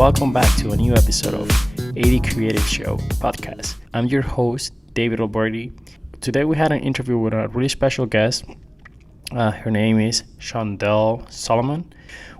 welcome back to a new episode of 80 Creative Show podcast. I'm your host, David Alberti. Today we had an interview with a really special guest. Her name is Shondelle Solomon.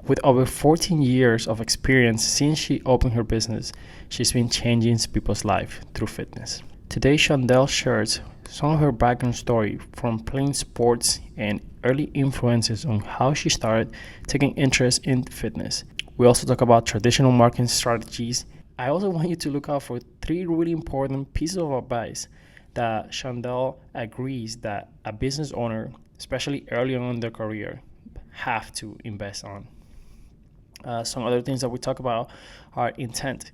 With over 14 years of experience since she opened her business, she's been changing people's life through fitness. Today, Shondelle shares some of her background story from playing sports and early influences on how she started taking interest in fitness. We also talk about traditional marketing strategies. I also want you to look out for 3 really important pieces of advice that Shondelle agrees that a business owner, especially early on in their career, have to invest on. Some other things that we talk about are intent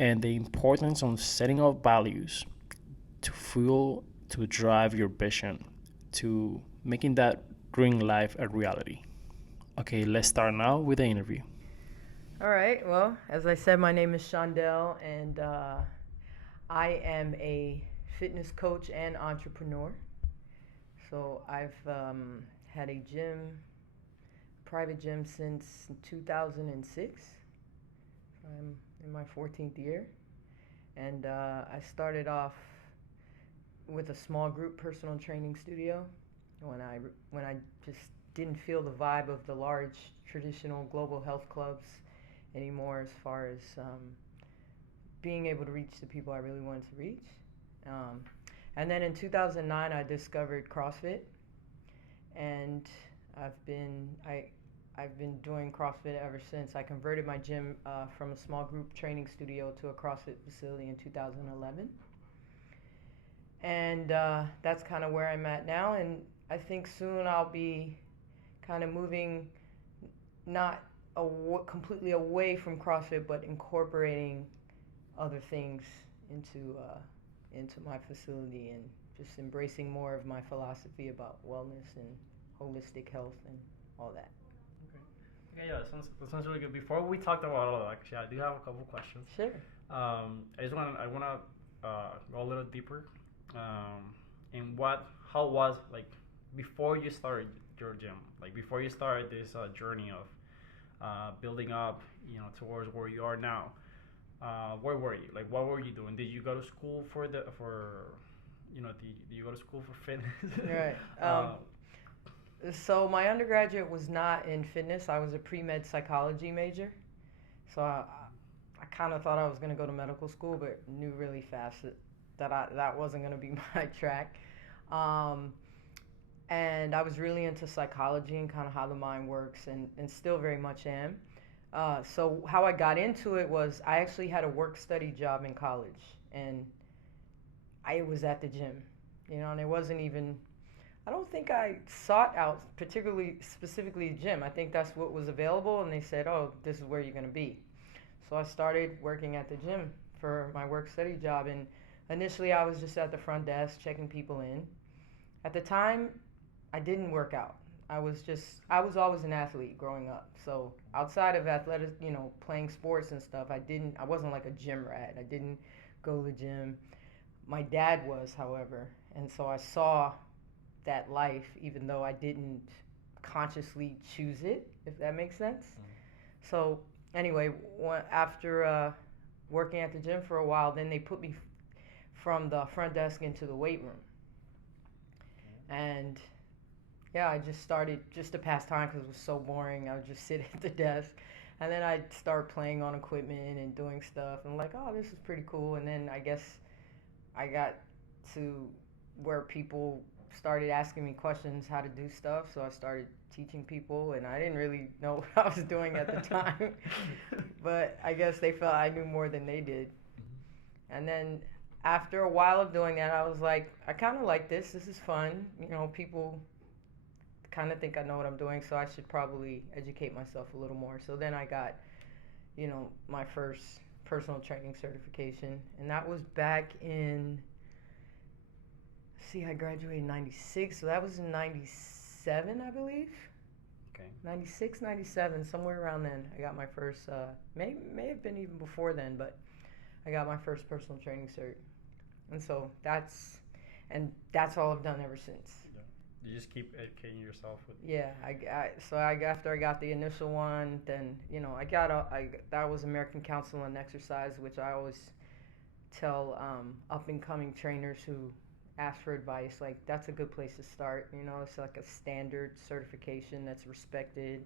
and the importance of setting up values to fuel, to drive your vision, to making that dream life a reality. Okay, let's start now with the interview. All right. Well, as I said, my name is Shondelle, and I am a fitness coach and entrepreneur. So I've had a private gym since 2006. I'm in my 14th year, and I started off with a small group personal training studio when I just didn't feel the vibe of the large traditional global health clubs anymore as far as being able to reach the people I really wanted to reach. And then in 2009, I discovered CrossFit, and I've been doing CrossFit ever since. I converted my gym from a small group training studio to a CrossFit facility in 2011, and that's kind of where I'm at now. And I think soon I'll be kind of moving not completely away from CrossFit, but incorporating other things into my facility and just embracing more of my philosophy about wellness and holistic health and all that. Yeah, that sounds really good. Before we talked about all of that, actually, I do have a couple questions. Sure. I want to go a little deeper. In how was like before you started your gym, like before you started this journey of building up, towards where you are now. Where were you? Like, what were you doing? Did you go to school did you go to school for fitness? Right. So my undergraduate was not in fitness. I was a pre-med psychology major. So I kind of thought I was going to go to medical school, but knew really fast that wasn't going to be my track. And I was really into psychology and kind of how the mind works, and still very much am. So how I got into it was I actually had a work-study job in college, and I was at the gym, and it wasn't even, I don't think I sought out specifically a gym. I think that's what was available, and they said, oh, this is where you're going to be. So I started working at the gym for my work-study job, and initially I was just at the front desk checking people in. At the time, I didn't work out. I was always an athlete growing up. So outside of athletics, playing sports and stuff, I wasn't like a gym rat. I didn't go to the gym. My dad was, however, and so I saw that life, even though I didn't consciously choose it, if that makes sense. Mm-hmm. So anyway, after working at the gym for a while, then they put me from the front desk into the weight room. And yeah, I just started just to pass time because it was so boring. I would just sit at the desk, and then I'd start playing on equipment and doing stuff. And like, oh, this is pretty cool. And then I guess I got to where people started asking me questions how to do stuff, so I started teaching people, and I didn't really know what I was doing at the time. But I guess they felt I knew more than they did. Mm-hmm. And then after a while of doing that, I was like, I kind of like this. This is fun. People kind of think I know what I'm doing, so I should probably educate myself a little more. So then I got, my first personal training certification, and that was back in, I graduated in 96, so that was in 97, I believe. Okay. 96, 97, somewhere around then. I got my first, may have been even before then, but I got my first personal training cert. And so that's all I've done ever since. You just keep educating yourself with. Yeah, after I got the initial one, then that was American Council on Exercise, which I always tell up and coming trainers who ask for advice, like that's a good place to start. It's like a standard certification that's respected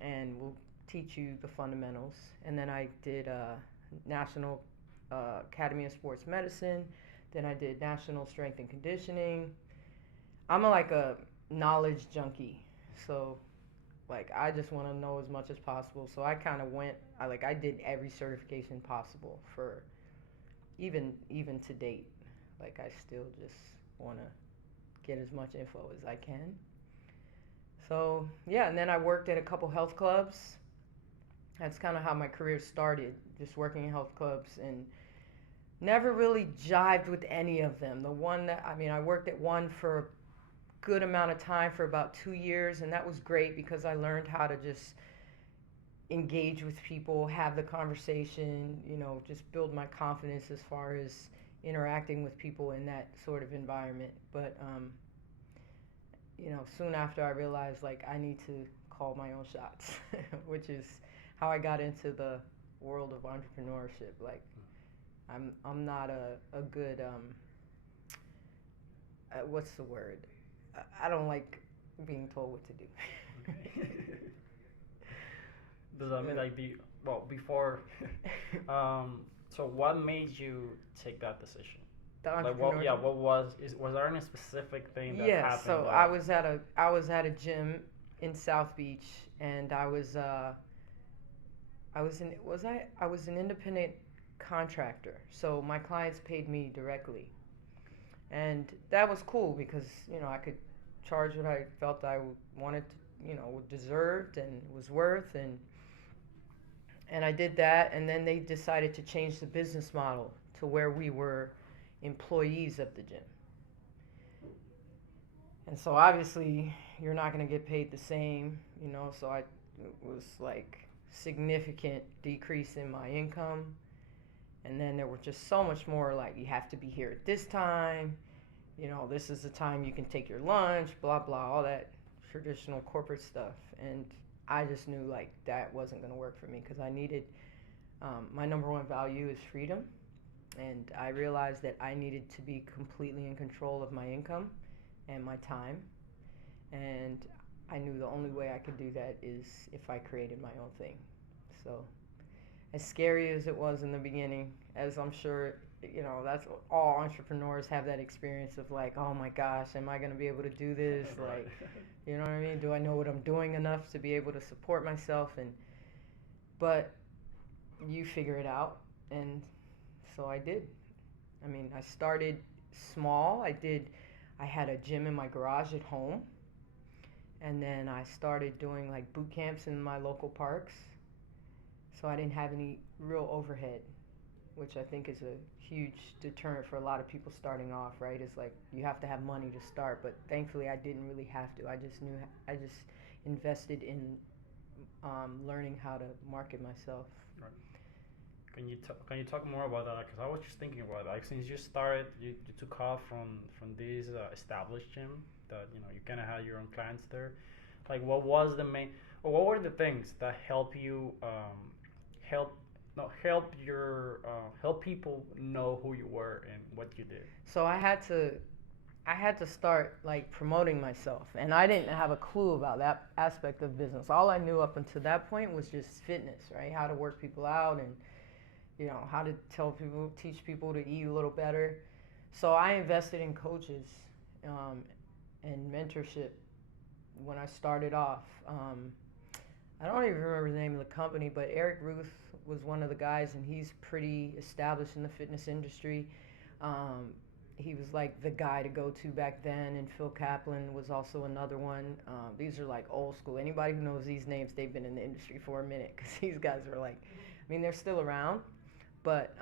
and will teach you the fundamentals. And then I did National Academy of Sports Medicine. Then I did National Strength and Conditioning. I'm like a knowledge junkie, so like I just want to know as much as possible. So I kind of I did every certification possible for even to date. Like I still just want to get as much info as I can. So yeah, and then I worked at a couple health clubs. That's kind of how my career started, just working in health clubs, and never really jived with any of them. I worked at one for a good amount of time, for about 2 years, and that was great because I learned how to just engage with people, have the conversation, just build my confidence as far as interacting with people in that sort of environment. But soon after I realized like I need to call my own shots, which is how I got into the world of entrepreneurship. Like I'm not a good what's the word? I don't like being told what to do. Does that mean like before? So what made you take that decision? The Like what? Yeah, entrepreneurship. was there any specific thing that Yeah, happened? so I was at a gym in South Beach, and I was an independent contractor. So my clients paid me directly. And that was cool because, I could charge what I felt I wanted to, deserved and was worth, and I did that, and then they decided to change the business model to where we were employees of the gym. And so obviously you're not going to get paid the same, so it was like significant decrease in my income. And then there were just so much more, like you have to be here at this time, this is the time you can take your lunch, blah blah, all that traditional corporate stuff. And I just knew like that wasn't going to work for me because I needed my number one value is freedom, and I realized that I needed to be completely in control of my income and my time. And I knew the only way I could do that is if I created my own thing. So, as scary as it was in the beginning, as I'm sure, that's all entrepreneurs have that experience of like, oh my gosh, am I going to be able to do this? Like, you know what I mean? Do I know what I'm doing enough to be able to support myself? But you figure it out. And so I did. I started small. I had a gym in my garage at home. And then I started doing like boot camps in my local parks. So I didn't have any real overhead, which I think is a huge deterrent for a lot of people starting off, right? It's like you have to have money to start, but thankfully I didn't really have to. I just invested in learning how to market myself. Right. Can you talk more about that? Because I was just thinking about that. Like since you started, you took off from this established gym that you kind of had your own clients there. Like what was the main, or what were the things that help you help no help people know who you were and what you did? So I had to start like promoting myself, and I didn't have a clue about that aspect of business. All I knew up until that point was just fitness, right? How to work people out, and how to teach people to eat a little better. So I invested in coaches and mentorship when I started off. I don't even remember the name of the company, but Eric Ruth was one of the guys, and he's pretty established in the fitness industry. He was like the guy to go to back then, and Phil Kaplan was also another one. These are like old school. Anybody who knows these names, they've been in the industry for a minute, because these guys were like, they're still around, but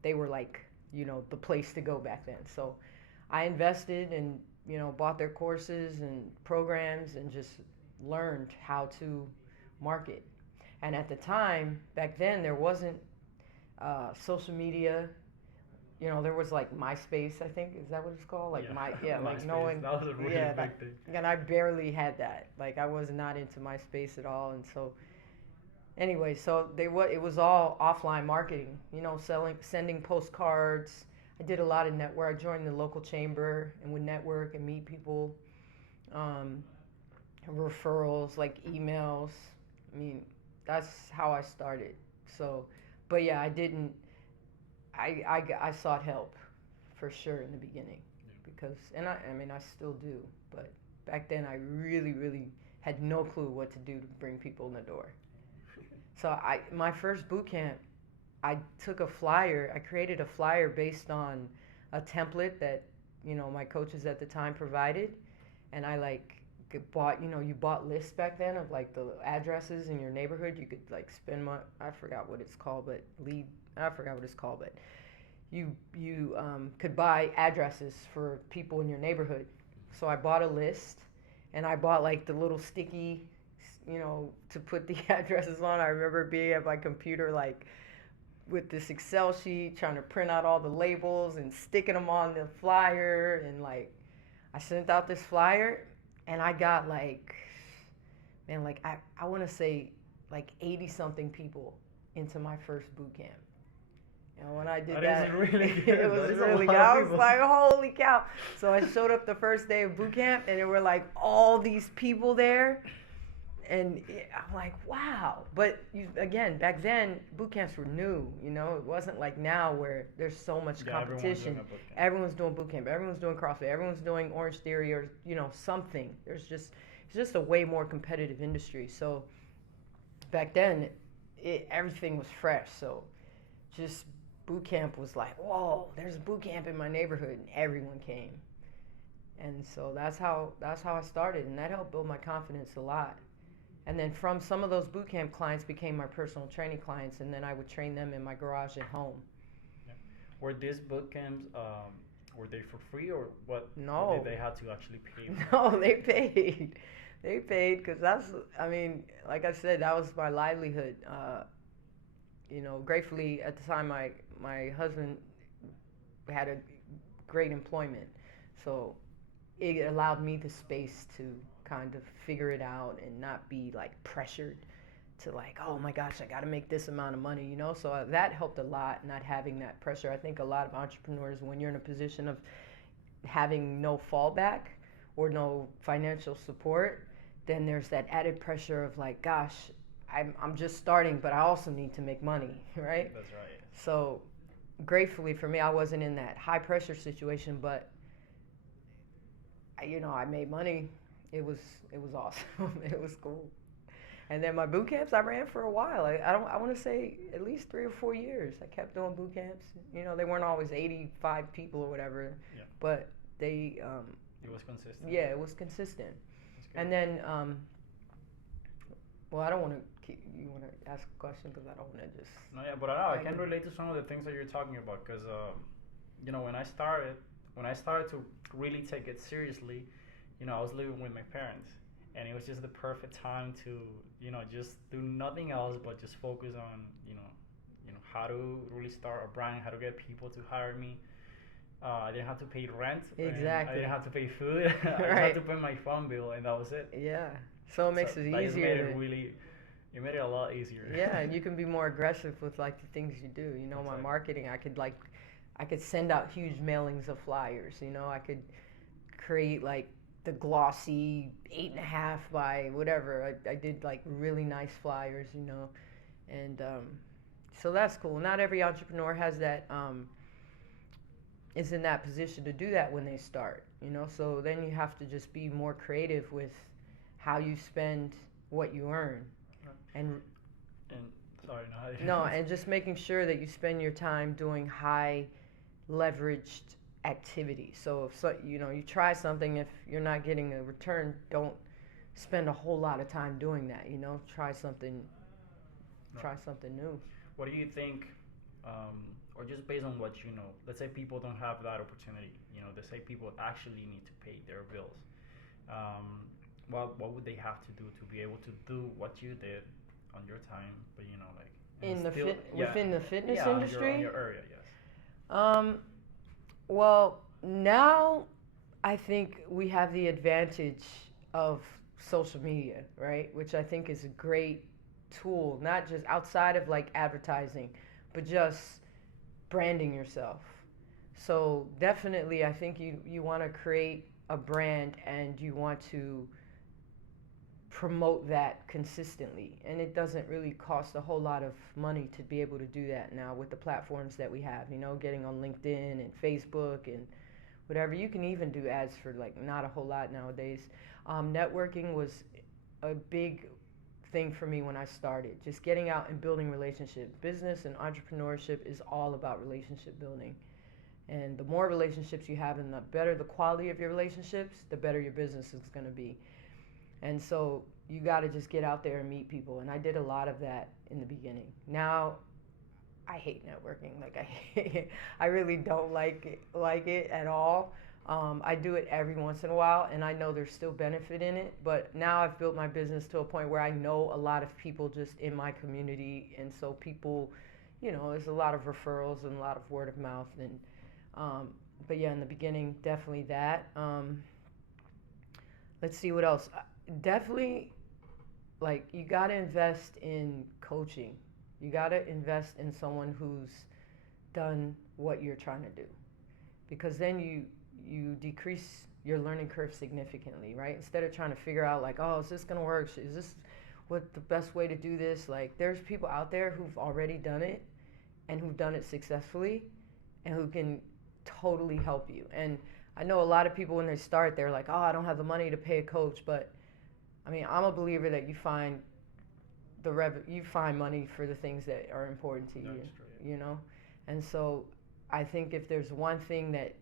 they were like, the place to go back then. So I invested and, bought their courses and programs and just learned how to market. And at the time, back then, there wasn't social media. there was like MySpace, I think. Is that what it's called? Like like no MySpace. one, That was a really yeah, big thing. and I barely had that. Like I was not into MySpace at all, and so anyway, so it was all offline marketing. Sending postcards. I did a lot of network. I joined the local chamber and would network and meet people. Um, Referrals, like emails. I mean, that's how I started. So, but yeah, I didn't. I sought help for sure in the beginning because, and I mean, I still do. But back then, I really, really had no clue what to do to bring people in the door. So my first boot camp, I took a flyer. I created a flyer based on a template that my coaches at the time provided, and I like bought you bought lists back then of like the addresses in your neighborhood. You could like spend money. I forgot what it's called, but lead. I forgot what it's called, but you could buy addresses for people in your neighborhood. So I bought a list, and I bought like the little sticky, to put the addresses on. I remember being at my computer like with this Excel sheet trying to print out all the labels and sticking them on the flyer, and like I sent out this flyer and I got like, man, like I want to say like 80 something people into my first boot camp. And when I did that, is really good. it was That's really good. I was like, holy cow. So I showed up the first day of boot camp and there were like all these people there. And I'm like, wow. But again, back then, boot camps were new. It wasn't like now where there's so much competition. Everyone's doing boot camp. Everyone's doing CrossFit. Everyone's doing Orange Theory or something. It's just a way more competitive industry. So back then, everything was fresh. So just boot camp was like, whoa, there's a boot camp in my neighborhood, and everyone came. And so that's how I started, and that helped build my confidence a lot. And then from some of those boot camp clients became my personal training clients, and then I would train them in my garage at home. Yeah. Were these boot camps, were they for free or what? No. Did they have to actually pay? No, they paid. They paid because I mean, like I said, that was my livelihood. Gratefully at the time, my husband had a great employment, so it allowed me the space to kind of figure it out and not be like pressured to like, oh my gosh, I got to make this amount of money, so that helped a lot, not having that pressure. I think a lot of entrepreneurs, when you're in a position of having no fallback or no financial support, then there's that added pressure of like, gosh, I'm just starting, but I also need to make money, right? That's right. So gratefully for me, I wasn't in that high pressure situation, but I made money. It was awesome. It was cool. And then my boot camps I ran for a while. I want to say at least 3 or 4 years. I kept doing boot camps. They weren't always 85 people or whatever, Yeah. but they It was consistent. yeah, it was consistent. And then well, I don't want to you want to ask a question because I don't want to just No, yeah, but I can relate to some of the things that you're talking about because when I started to really take it seriously, I was living with my parents, and it was just the perfect time to, just do nothing else but just focus on, how to really start a brand, how to get people to hire me. I didn't have to pay rent. Exactly. I didn't have to pay food. I just had to pay my phone bill, and that was it. Yeah. So it makes it easier. It made it a lot easier. Yeah, and you can be more aggressive with like the things you do. My marketing, I could send out huge mailings of flyers. I could create like the glossy 8.5 by whatever. I did like really nice flyers, and so that's cool. Not every entrepreneur has that, is in that position to do that when they start, so then you have to just be more creative with how you spend what you earn. And sorry, no, and just making sure that you spend your time doing high leveraged activity. So if you try something, if you're not getting a return, don't spend a whole lot of time doing that. Try something new. What do you think, or just based on what you know? Let's say people don't have that opportunity. Let's say people actually need to pay their bills. What would they have to do to be able to do what you did on your time, but within the fitness industry? On your area, yes. Well, now I think we have the advantage of social media, right? Which I think is a great tool, not just outside of like advertising, but just branding yourself. So definitely, I think you want to create a brand and you want to promote that consistently. And it doesn't really cost a whole lot of money to be able to do that now with the platforms that we have, getting on LinkedIn and Facebook and whatever. You can even do ads for like not a whole lot nowadays. Networking was a big thing for me when I started. Just getting out and building relationships. Business and entrepreneurship is all about relationship building. And the more relationships you have and the better the quality of your relationships, the better your business is going to be. And so you got to just get out there and meet people. And I did a lot of that in the beginning. Now I hate networking. Like I really don't like it at all. I do it every once in a while, and I know there's still benefit in it. But now I've built my business to a point where I know a lot of people just in my community, and so people, there's a lot of referrals and a lot of word of mouth. And but yeah, in the beginning, definitely that. Let's see what else. Definitely, like you gotta invest in coaching. You gotta invest in someone who's done what you're trying to do, because then you decrease your learning curve significantly, right? Instead of trying to figure out like, oh, is this gonna work? Is this what the best way to do this? Like, there's people out there who've already done it and who've done it successfully and who can totally help you. And I know a lot of people when they start, they're like, oh, I don't have the money to pay a coach, but I mean, I'm a believer that you find money for the things that are important to you, you know? And so I think if there's one thing that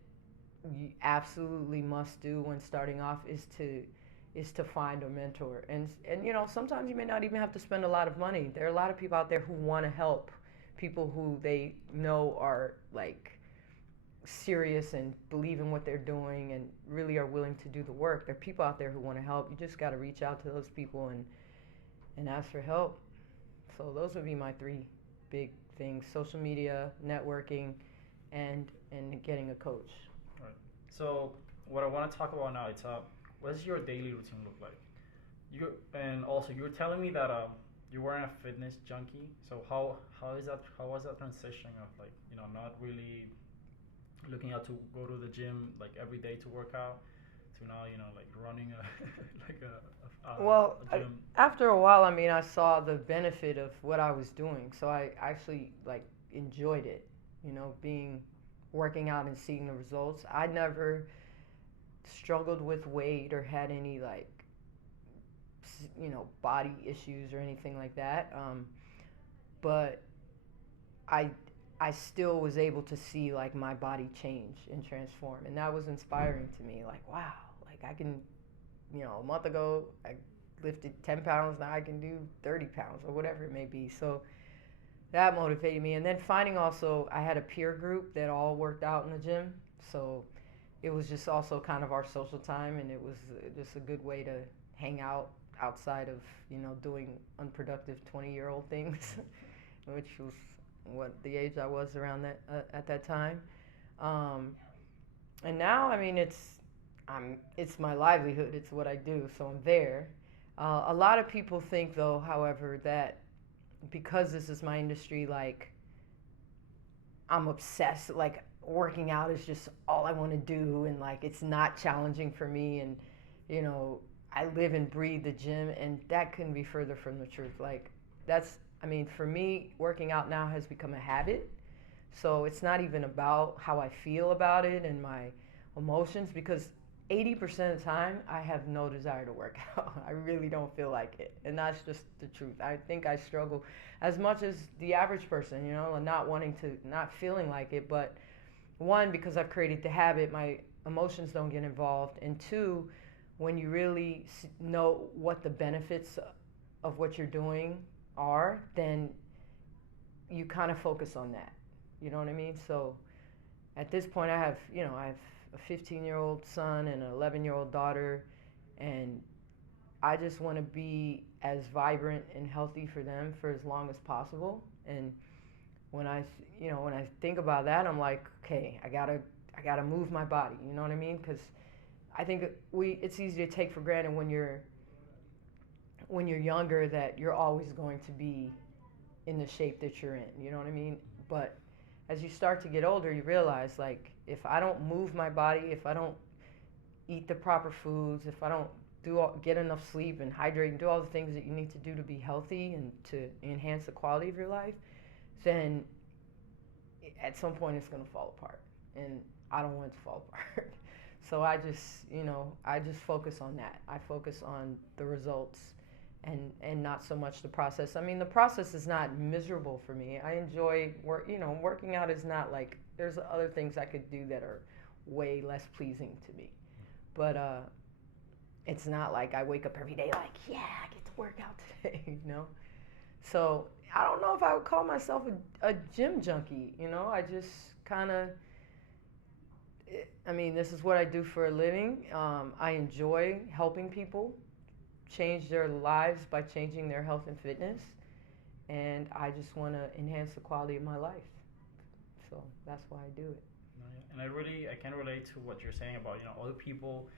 you absolutely must do when starting off is to find a mentor. And sometimes you may not even have to spend a lot of money. There are a lot of people out there who want to help people who they know are like serious and believe in what they're doing and really are willing to do the work. There are people out there who want to help. You just got to reach out to those people and ask for help. So those would be my three big things: social media, networking, and getting a coach. Right. So what I want to talk about now is what does your daily routine look like? And also you were telling me that you weren't a fitness junkie. So how was that transition of like not really looking out to go to the gym like every day to work out to now like running a like Well, a gym. after a while, I mean, I saw the benefit of what I was doing, so I actually like enjoyed it. Being working out and seeing the results. I never struggled with weight or had any like body issues or anything like that. But I I still was able to see like my body change and transform, and that was inspiring to me. Like, wow, like I can, a month ago I lifted 10 pounds, now I can do 30 pounds or whatever it may be. So that motivated me. And then finding also, I had a peer group that all worked out in the gym, so it was just also kind of our social time, and it was just a good way to hang out outside of doing unproductive 20-year-old things, which was what the age I was around that at that time. Um, and now, I mean, it's my livelihood. It's what I do, so I'm there. A lot of people think, though, however, that because this is my industry, like I'm obsessed. Like working out is just all I want to do, and like it's not challenging for me. And you know, I live and breathe the gym, and that couldn't be further from the truth. Like I mean, for me, working out now has become a habit. So it's not even about how I feel about it and my emotions, because 80% of the time I have no desire to work out. I really don't feel like it. And that's just the truth. I think I struggle as much as the average person, and not feeling like it. But one, because I've created the habit, my emotions don't get involved. And two, when you really know what the benefits of what you're doing are, then you kind of focus on that. You know what I mean? So at this point, I have a 15-year-old son and an 11-year-old daughter, and I just want to be as vibrant and healthy for them for as long as possible. And when I think about that, I'm like, okay, I gotta I gotta move my body. You know what I mean? Because I think it's easy to take for granted when you're younger that you're always going to be in the shape that you're in. You know what I mean? But as you start to get older, you realize like if I don't move my body, if I don't eat the proper foods, if I don't get enough sleep and hydrate and do all the things that you need to do to be healthy and to enhance the quality of your life, then at some point it's going to fall apart. And I don't want it to fall apart. So I just focus on that. I focus on the results and not so much the process. I mean, the process is not miserable for me. I enjoy working out is not like, there's other things I could do that are way less pleasing to me. But it's not like I wake up every day like, yeah, I get to work out today, So I don't know if I would call myself a gym junkie, I just kind of, this is what I do for a living. I enjoy helping people change their lives by changing their health and fitness, and I just want to enhance the quality of my life. So that's why I do it. And I can relate to what you're saying about, other people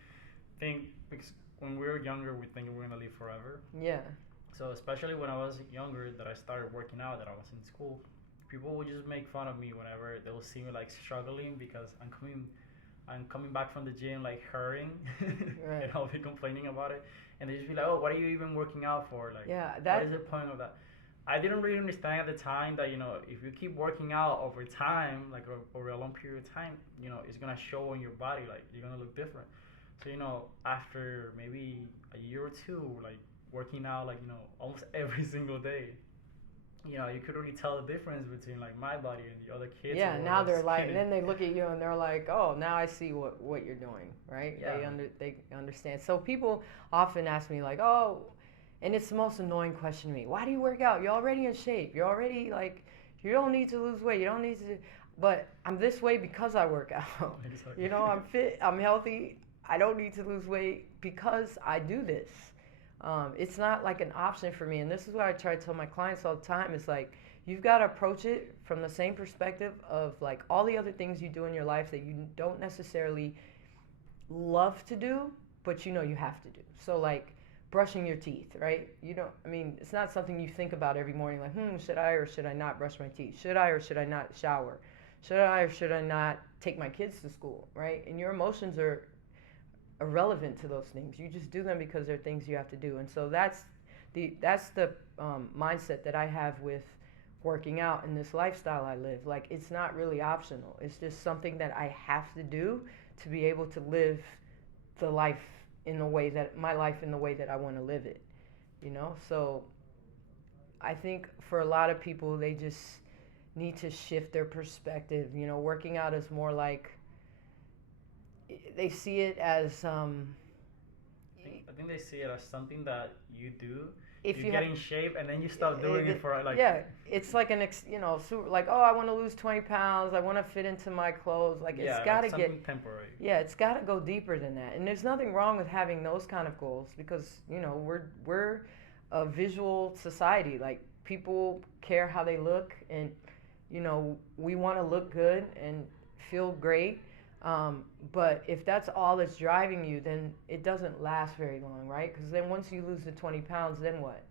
think, because when we're younger, we think we're going to live forever. Yeah. So especially when I was younger, that I started working out, that I was in school, people would just make fun of me whenever they will see me like struggling because I'm coming back from the gym like hurting, right. And I'll be complaining about it, and they just be like, "Oh, what are you even working out for? Like, yeah, what is the point of that?" I didn't really understand at the time that if you keep working out over time, like over a long period of time, it's gonna show on your body, like you're gonna look different. So after maybe a year or two, like working out, like almost every single day, you could really tell the difference between like my body and the other kids. Yeah, now they're like, and then they look at you and they're like, oh, now I see what you're doing, right? Yeah. They understand. So people often ask me like, oh, and it's the most annoying question to me. Why do you work out? You're already in shape. You're already like, you don't need to lose weight. You don't need to, but I'm this way because I work out. Exactly. I'm fit. I'm healthy. I don't need to lose weight because I do this. It's not like an option for me, and this is what I try to tell my clients all the time. It's like, you've got to approach it from the same perspective of like all the other things you do in your life that you don't necessarily love to do, but you have to do. So like brushing your teeth, right? It's not something you think about every morning like, should I or should I not brush my teeth? Should I or should I not shower? Should I or should I not take my kids to school, right? And your emotions are irrelevant to those things. You just do them because they're things you have to do. And so that's the mindset that I have with working out and this lifestyle I live. Like, it's not really optional. It's just something that I have to do to be able to live the life in the way that I want to live it. So I think for a lot of people, they just need to shift their perspective. Working out is more like, they see it as I think they see it as something that you do. If you get in shape and then you stop doing it for like. Yeah, it's like like, oh, I want to lose 20 pounds. I want to fit into my clothes. Like, it's got to get temporary. Yeah, it's got to go deeper than that. And there's nothing wrong with having those kind of goals because we're a visual society. Like, people care how they look, and we want to look good and feel great. But if that's all that's driving you, then it doesn't last very long, right? Because then once you lose the 20 pounds, then what?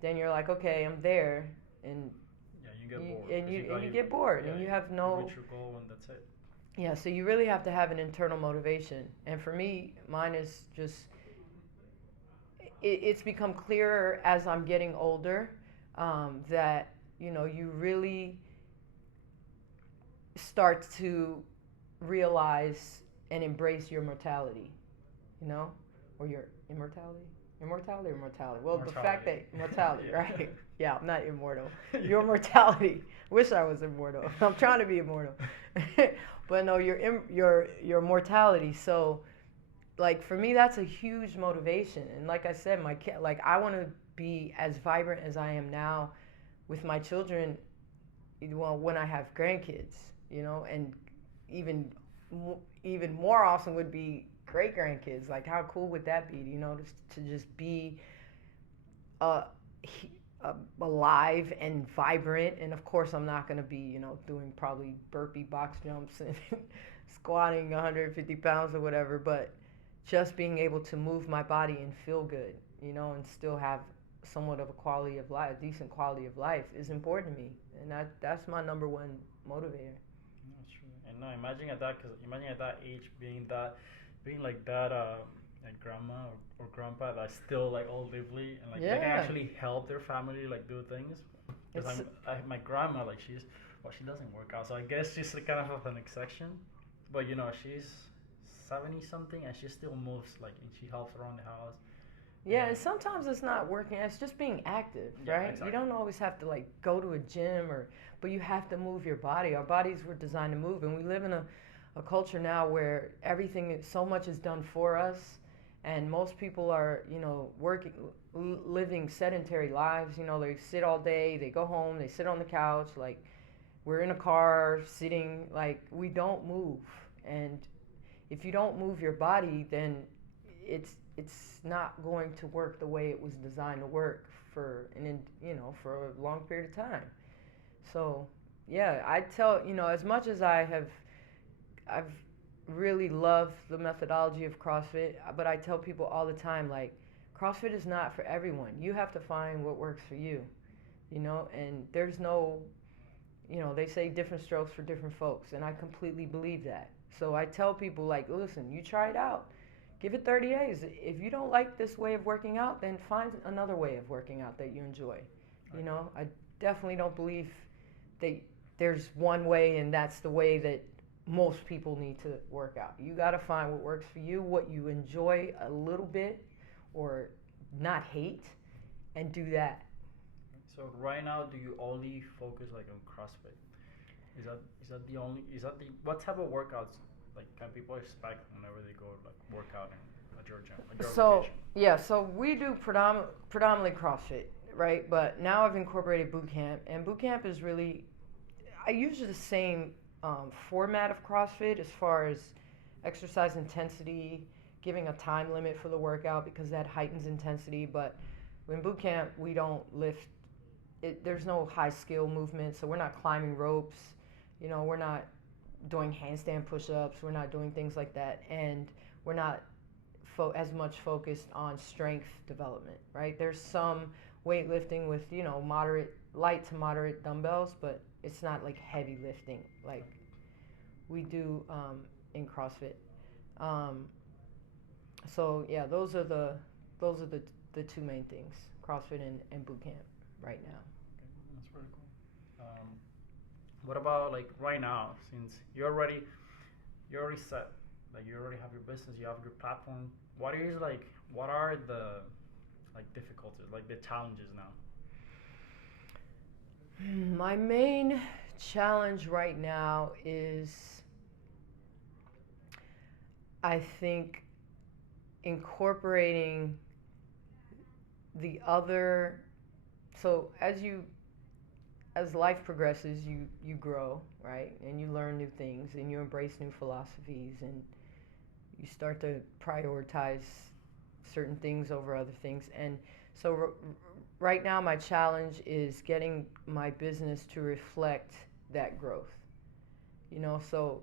Then you're like, okay, I'm there, and you get bored. And you get bored, and you have no. You reach your goal, and that's it. Yeah, so you really have to have an internal motivation, and for me, mine is just. It's become clearer as I'm getting older, that you really start to realize and embrace your mortality, or your immortality or mortality. Well, mortality. The fact that mortality, yeah. Right? Yeah, I'm not immortal. Your mortality. Wish I was immortal. I'm trying to be immortal, but no, your mortality. So, like, for me, that's a huge motivation. And like I said, my kid, like, I want to be as vibrant as I am now with my children. Well, when I have grandkids, and even more awesome would be great grandkids. Like, how cool would that be? To just be alive and vibrant. And of course, I'm not going to be doing probably burpee box jumps and squatting 150 pounds or whatever, but just being able to move my body and feel good, and still have somewhat of a quality of life, a decent quality of life, is important to me, and that's my number one motivator. That's true. And now imagine at that, cause imagine at that age being like that, like grandma or grandpa that's still like all lively and like they can Yeah, actually help their family like do things. Cause it's my grandma like she doesn't work out, so I guess she's like kind of an exception. But she's 70 something and she still moves like and she helps around the house. yeah, and sometimes it's not working. It's just being active, Yeah, right? You exactly. don't always have to like go to a gym but you have to move your body. Our bodies were designed to move, and we live in a culture now where so much is done for us, and most people are, working, living sedentary lives. They sit all day, they go home, they sit on the couch, like we're in a car sitting, like we don't move. And if you don't move your body, then it's not going to work the way it was designed to work for a long period of time. So yeah, I tell as much as I've really loved the methodology of CrossFit, but I tell people all the time, like, CrossFit is not for everyone. You have to find what works for you, and there's no, they say different strokes for different folks, and I completely believe that. So I tell people, like, listen, you try it out. Give it 30 days. If you don't like this way of working out, then find another way of working out that you enjoy. Right. I definitely don't believe that there's one way and that's the way that most people need to work out. You got to find what works for you, what you enjoy a little bit or not hate, and do that. So right now, do you only focus like on CrossFit? Is that the only is that the what type of workouts like can people expect whenever they go like work out at your gym, at your So location? yeah, so we do predominantly CrossFit, right? But now I've incorporated boot camp, and boot camp is really, I use the same format of CrossFit as far as exercise intensity, giving a time limit for the workout because that heightens intensity. But in boot camp, we don't lift. There's no high skill movement, so we're not climbing ropes. We're not doing handstand push-ups. We're not doing things like that, and we're not as much focused on strength development, right? There's some weightlifting with, light to moderate dumbbells, but it's not like heavy lifting like we do in CrossFit. Um, so yeah, those are the two main things: CrossFit and boot camp right now. Okay, that's pretty cool. What about like right now? Since you're already set, like you already have your business, you have your platform. What are the like difficulties, like the challenges now? My main challenge right now is, I think, incorporating the other. So as life progresses, you grow, right? And you learn new things and you embrace new philosophies and you start to prioritize certain things over other things. And so right now my challenge is getting my business to reflect that growth. So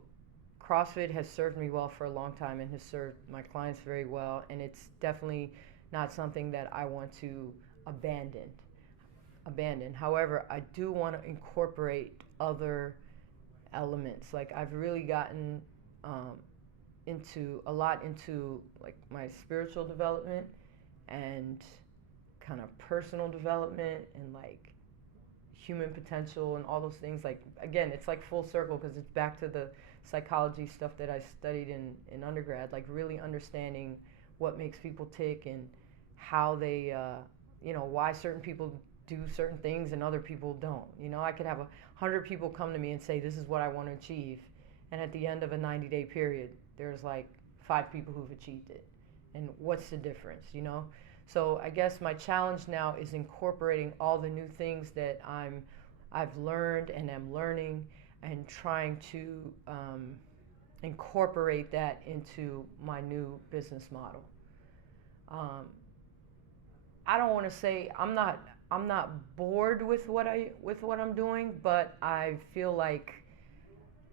CrossFit has served me well for a long time and has served my clients very well, and it's definitely not something that I want to abandon. However, I do want to incorporate other elements. Like I've really gotten um, into like my spiritual development and kind of personal development and like human potential and all those things. Like again, it's like full circle because it's back to the psychology stuff that I studied in undergrad. Like really understanding what makes people tick and how they why certain people do certain things and other people don't. I could have 100 people come to me and say this is what I want to achieve, and at the end of a 90-day period there's like 5 people who've achieved it. And what's the difference? So I guess my challenge now is incorporating all the new things that I've learned and am learning, and trying to incorporate that into my new business model. um, I don't want to say I'm not bored with what I'm doing, but I feel like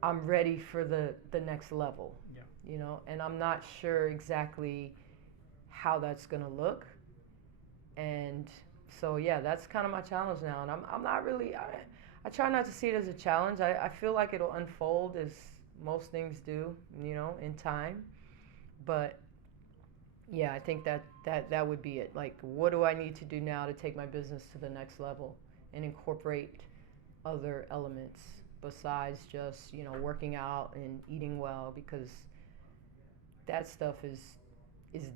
I'm ready for the next level. Yeah. You know, and I'm not sure exactly how that's gonna look. And so yeah, that's kind of my challenge now. And I'm not really I try not to see it as a challenge. I feel like it'll unfold as most things do, you know, in time. But yeah, I think that would be it. Like, what do I need to do now to take my business to the next level and incorporate other elements besides just, you know, working out and eating well, because that stuff is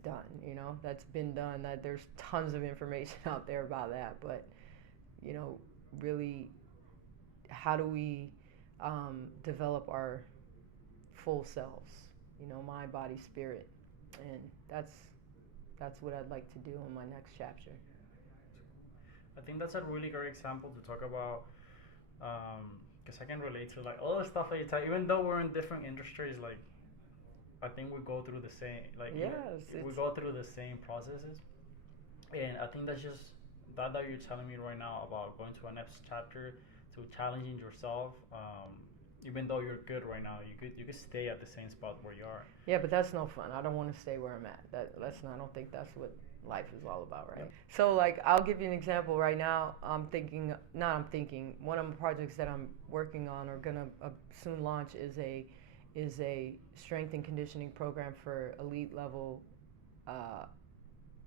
done, you know. That's been done. That there's tons of information out there about that, but you know, really, how do we develop our full selves? You know, mind, body, spirit, and that's what I'd like to do in my next chapter. I think that's a really great example to talk about, because I can relate to like all the stuff that you tell. Even though we're in different industries, like I think we go through the same, like Yes, we go through the same processes, and I think that's just that you're telling me right now about going to a next chapter, to challenging yourself. Even though you're good right now, you could stay at the same spot where you are. Yeah, but that's no fun. I don't want to stay where I'm at. That's not. I don't think that's what life is all about, right? Yep. So like, I'll give you an example right now. I'm thinking. Not I'm thinking. One of the projects that I'm working on or gonna soon launch is a strength and conditioning program for elite level uh,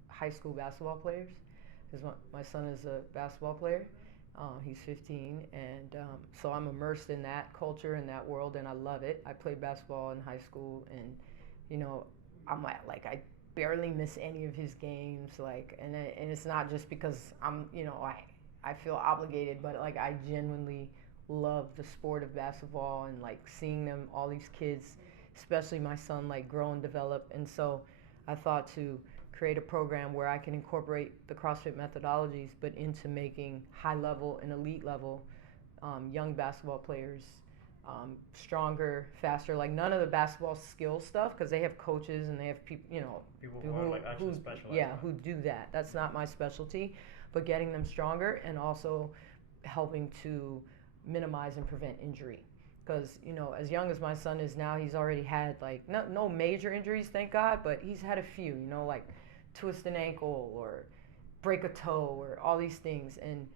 high school basketball players. Because my son is a basketball player. He's 15, and so I'm immersed in that culture and that world, and I love it. I played basketball in high school, and you know, I barely miss any of his games. Like, and it's not just because I feel obligated, but like I genuinely love the sport of basketball, and like seeing them, all these kids, especially my son, like grow and develop. And so I thought to create a program where I can incorporate the CrossFit methodologies, but into making high level and elite level young basketball players stronger, faster. Like, none of the basketball skill stuff, because they have coaches and they have people, you know, People who are like actually specialized. yeah, who do that. That's not my specialty, but getting them stronger and also helping to minimize and prevent injury. Because, you know, as young as my son is now, he's already had like no major injuries, thank God, but he's had a few, you know, like twist an ankle or break a toe or all these things. And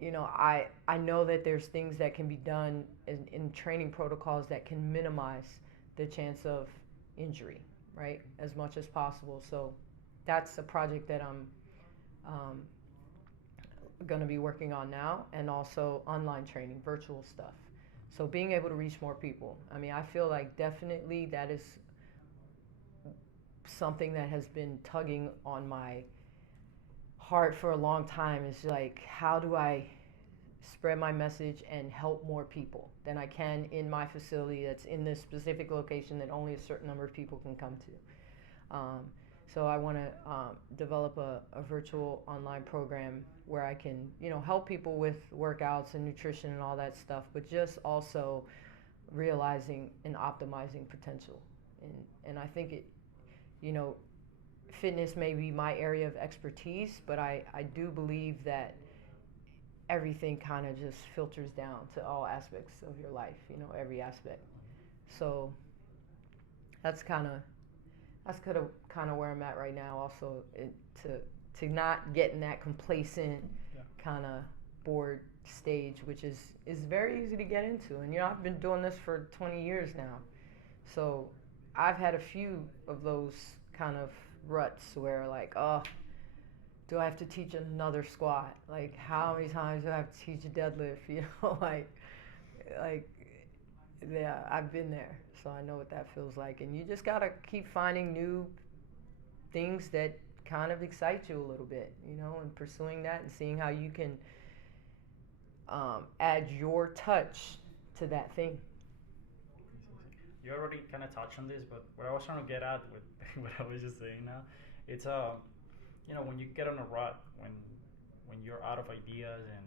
you know, I know that there's things that can be done in training protocols that can minimize the chance of injury, right, as much as possible. So that's a project that I'm going to be working on now, and also online training, virtual stuff. So being able to reach more people. I mean, I feel like definitely that is something that has been tugging on my heart for a long time, is like, how do I spread my message and help more people than I can in my facility that's in this specific location that only a certain number of people can come to. So I want to develop a virtual online program where I can, you know, help people with workouts and nutrition and all that stuff, but just also realizing and optimizing potential. And I think it, you know, fitness may be my area of expertise, but I do believe that everything kind of just filters down to all aspects of your life, you know, every aspect. So that's kind of where I'm at right now. Also, to not get in that complacent kind of bored stage, which is very easy to get into. And you know, I've been doing this for 20 years now, so I've had a few of those kind of ruts where like, oh, do I have to teach another squat? Like, how many times do I have to teach a deadlift? You know, like, yeah, I've been there, so I know what that feels like. And you just gotta keep finding new things that kind of excite you a little bit, you know, and pursuing that and seeing how you can add your touch to that thing. You already kind of touched on this, but what I was trying to get at with what I was just saying now, it's you know, when you get on a rut, when you're out of ideas and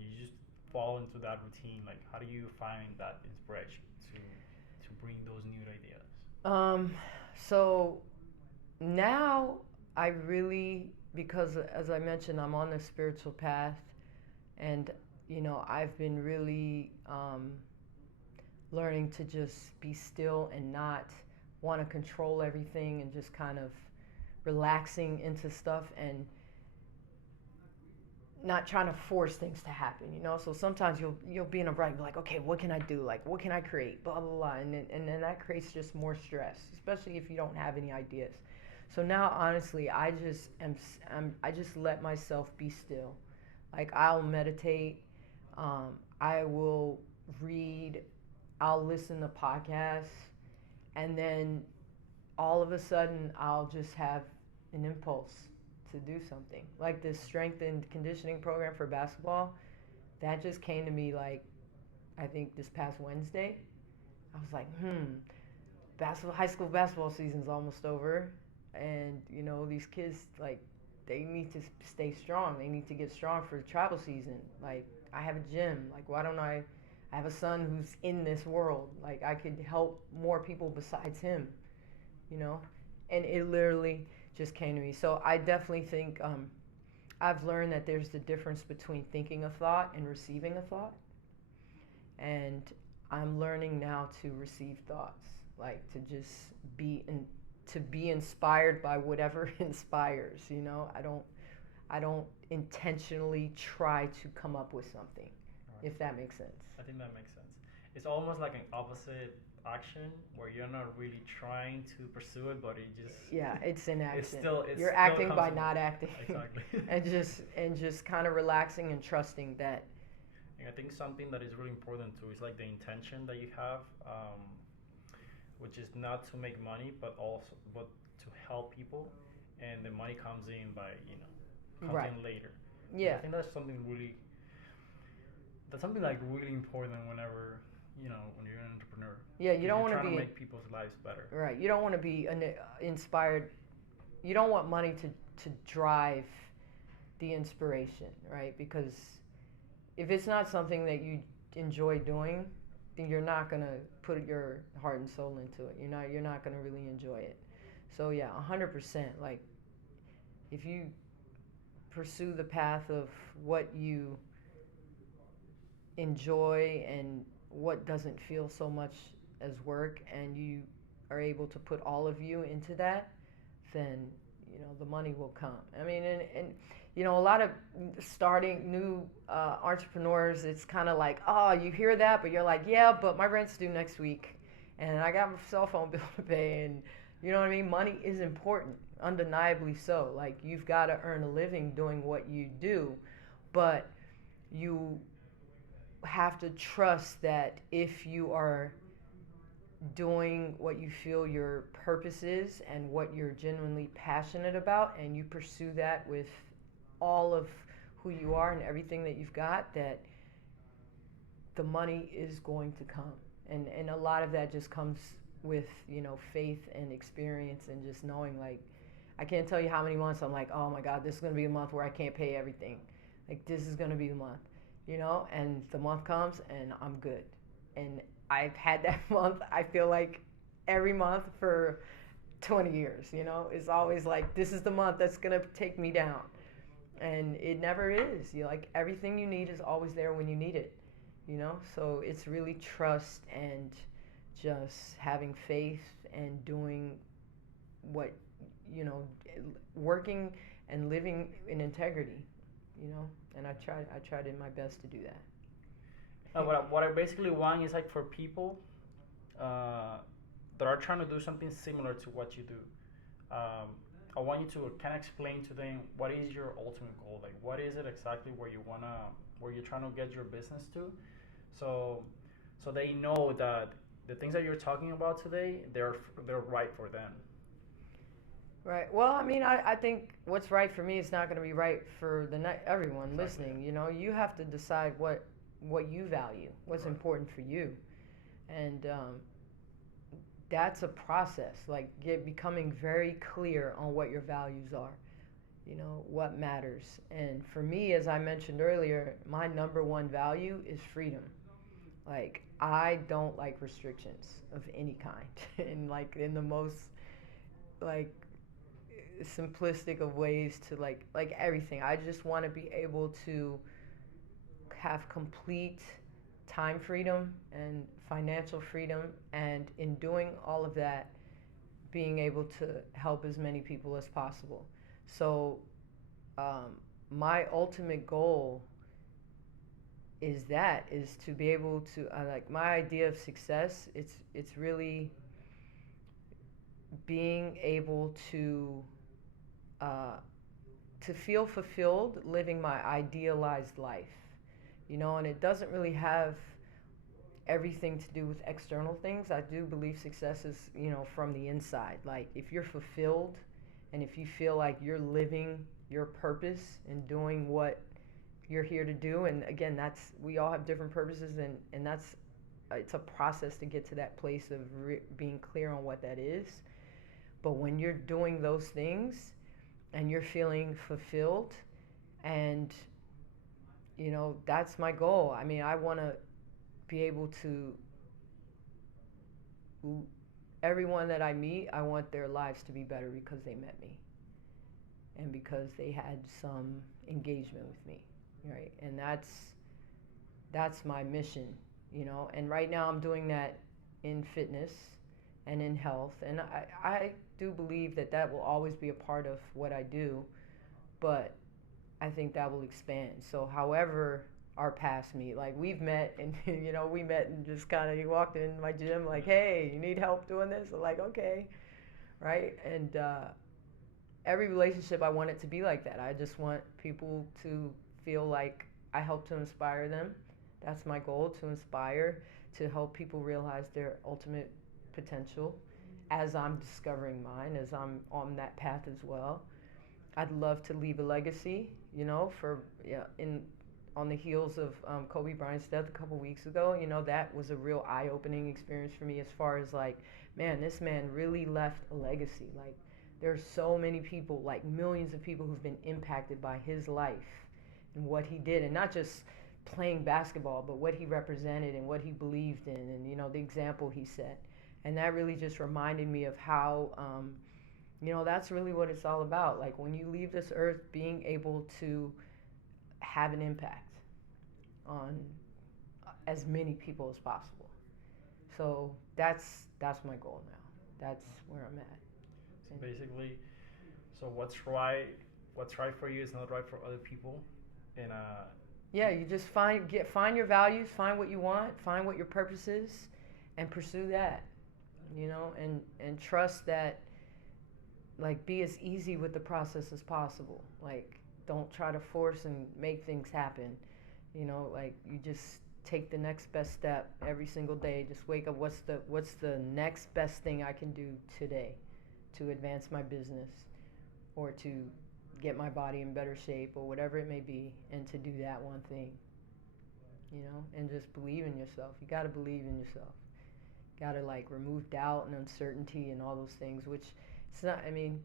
you just fall into that routine, like how do you find that inspiration to bring those new ideas? So now I really, because as I mentioned, I'm on this spiritual path, and you know, I've been really learning to just be still and not want to control everything and just kind of relaxing into stuff and not trying to force things to happen, you know. So sometimes you'll be in a rut and be like, okay, what can I do? Like, what can I create? Blah blah blah, and then that creates just more stress, especially if you don't have any ideas. So now, honestly, I just let myself be still. Like I'll meditate, I will read, I'll listen to podcasts, and then all of a sudden I'll just have an impulse to do something. Like this strength and conditioning program for basketball, that just came to me like I think this past Wednesday. I was like, basketball high school basketball season's almost over, and you know these kids like they need to stay strong. They need to get strong for the travel season. Like I have a gym. Like why don't I have a son who's in this world. Like I could help more people besides him, you know? And it literally just came to me. So I definitely think I've learned that there's the difference between thinking a thought and receiving a thought. And I'm learning now to receive thoughts, like to just to be inspired by whatever inspires, you know? I don't intentionally try to come up with something, Right. if that makes sense. I think that makes sense. It's almost like an opposite action where you're not really trying to pursue it, but it just Yeah, it's inaction. it's You're still acting comes by in. not acting. Exactly. and just kind of relaxing and trusting that. And I think something that is really important too is like the intention that you have, which is not to make money, but to help people, and the money comes in by comes Right. in later. Yeah. I think that's something like really important whenever when you're an entrepreneur. Yeah, you don't You're want to trying be to make people's lives better. right. You don't want to be inspired. You don't want money to drive the inspiration, right? Because if it's not something that you enjoy doing, then you're not going to put your heart and soul into it. You're not going to really enjoy it. So yeah, 100%. Like if you pursue the path of what you enjoy and what doesn't feel so much as work, and you are able to put all of you into that, then the money will come. I mean, and a lot of starting new entrepreneurs, it's kind of like, oh, you hear that, but you're like, yeah, but my rent's due next week, and I got my cell phone bill to pay, and you know what I mean. Money is important, undeniably so. Like you've got to earn a living doing what you do, but you have to trust that if you are doing what you feel your purpose is and what you're genuinely passionate about, and you pursue that with all of who you are and everything that you've got, that the money is going to come. And a lot of that just comes with faith and experience, and just knowing, like, I can't tell you how many months I'm like, oh my god, this is going to be a month where I can't pay everything. Like this is going to be the month, and the month comes and I'm good. And I've had that month, I feel like, every month for 20 years. It's always like, this is the month that's going to take me down. And it never is. Like, everything you need is always there when you need it. So it's really trust and just having faith and doing what, working and living in integrity, and I tried in my best to do that. What I basically want is like for people that are trying to do something similar to what you do. I want you to kind of explain to them what is your ultimate goal. Like, what is it exactly where you're trying to get your business to, so they know that the things that you're talking about today, they're right for them. Right. Well, I mean, I think what's right for me is not going to be right for everyone Exactly. listening. You have to decide what you value, what's Right. important for you, and that's a process. Like becoming very clear on what your values are. What matters. And for me, as I mentioned earlier, my number one value is freedom. Like I don't like restrictions of any kind, and like in the most like simplistic of ways to like everything. I just want to be able to have complete time freedom and financial freedom, and in doing all of that, being able to help as many people as possible. So, my ultimate goal is to be able to like my idea of success. It's really being able uh, to feel fulfilled living my idealized life, and it doesn't really have everything to do with external things. I do believe success is, from the inside. Like if you're fulfilled and if you feel like you're living your purpose and doing what you're here to do, and again, that's we all have different purposes, and that's it's a process to get to that place of being clear on what that is. But when you're doing those things and you're feeling fulfilled, and that's my goal. I mean, I want to be able to everyone that I meet, I want their lives to be better because they met me and because they had some engagement with me, right? And that's my mission, And right now I'm doing that in fitness and in health, and I do believe that will always be a part of what I do, but I think that will expand. So however our paths meet, like we've met and we met and just kind of, you walked in my gym like, hey, you need help doing this? I'm like, okay, right? And every relationship I want it to be like that. I just want people to feel like I help to inspire them. That's my goal, to inspire, to help people realize their ultimate potential as I'm discovering mine, as I'm on that path as well. I'd love to leave a legacy, on the heels of Kobe Bryant's death a couple weeks ago. That was a real eye-opening experience for me, as far as like, man, this man really left a legacy. Like, there's so many people, like millions of people, who've been impacted by his life and what he did, and not just playing basketball, but what he represented and what he believed in, and the example he set. And that really just reminded me of how that's really what it's all about. Like when you leave this earth, being able to have an impact on as many people as possible. So that's my goal now. That's where I'm at. So basically, so what's right for you is not right for other people, and yeah, you just find your values, find what you want, find what your purpose is, and pursue that. And trust that. Like, be as easy with the process as possible. Like, don't try to force and make things happen. Like, you just take the next best step every single day. Just wake up. What's the next best thing I can do today to advance my business, or to get my body in better shape, or whatever it may be, and to do that one thing. And just believe in yourself. You got to believe in yourself. Got to like remove doubt and uncertainty and all those things, which it's not. I mean,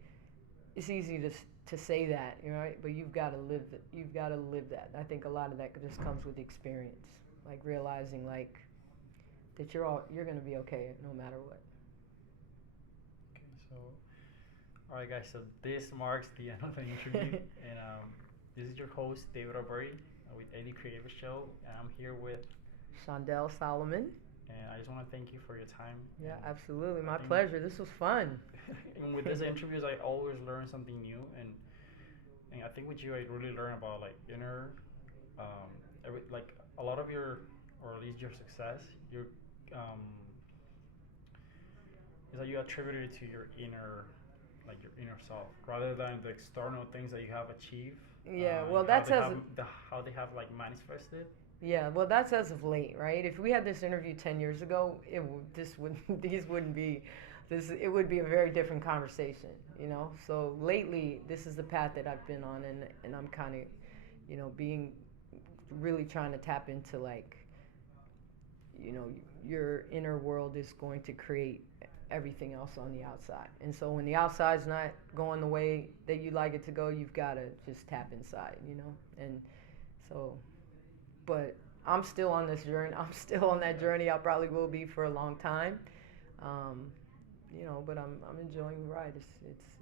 it's easy to say that, right? But you've got to live that. You've got to live that. I think a lot of that just comes with experience, like realizing like that you're gonna be okay no matter what. Okay, so all right, guys. So this marks the end of the interview, and this is your host David Alberti with Daily Creative Show, and I'm here with Shondelle Solomon. And I just want to thank you for your time. Yeah, absolutely. My pleasure. This was fun. And with these interviews, I always learn something new. And I think with you, I really learn about like inner, like a lot of your, or at least your success, is that you attributed it to your inner, like your inner self, rather than the external things that you have achieved. Yeah, well, that's how they have like manifested. Yeah, well, that's as of late, right? If we had this interview 10 years ago, it would be a very different conversation, So lately, this is the path that I've been on, and I'm kind of, being really trying to tap into like, your inner world is going to create everything else on the outside. And so when the outside's not going the way that you like it to go, you've got to just tap inside, And so, but I'm still on this journey. I'm still on that journey. I probably will be for a long time. But I'm enjoying the ride.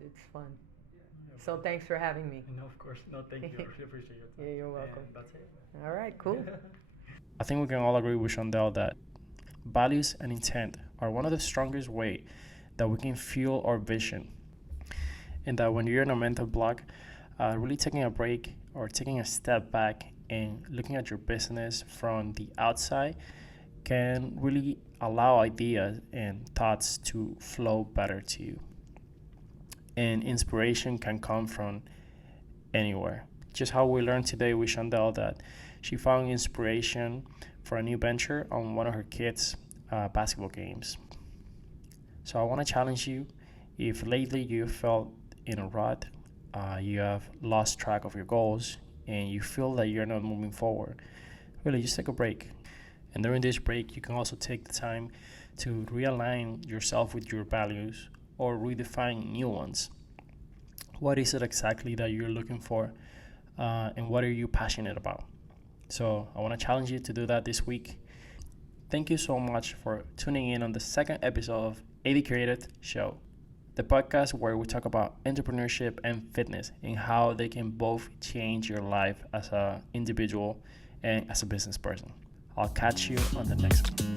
It's fun. So thanks for having me. No, of course. No, thank you. I really appreciate your time. Yeah, you're welcome. And that's it. All right, cool. I think we can all agree with Shondelle that values and intent are one of the strongest ways that we can fuel our vision. And that when you're in a mental block, really taking a break or taking a step back and looking at your business from the outside can really allow ideas and thoughts to flow better to you. And inspiration can come from anywhere. Just how we learned today with Shondelle that she found inspiration for a new venture on one of her kids' basketball games. So I want to challenge you, if lately you felt in a rut, you have lost track of your goals, and you feel that you're not moving forward, really just take a break. And during this break, you can also take the time to realign yourself with your values or redefine new ones. What is it exactly that you're looking for, and what are you passionate about? So I want to challenge you to do that this week. Thank you so much for tuning in on the second episode of 80 Created Show, the podcast where we talk about entrepreneurship and fitness and how they can both change your life as an individual and as a business person. I'll catch you on the next one.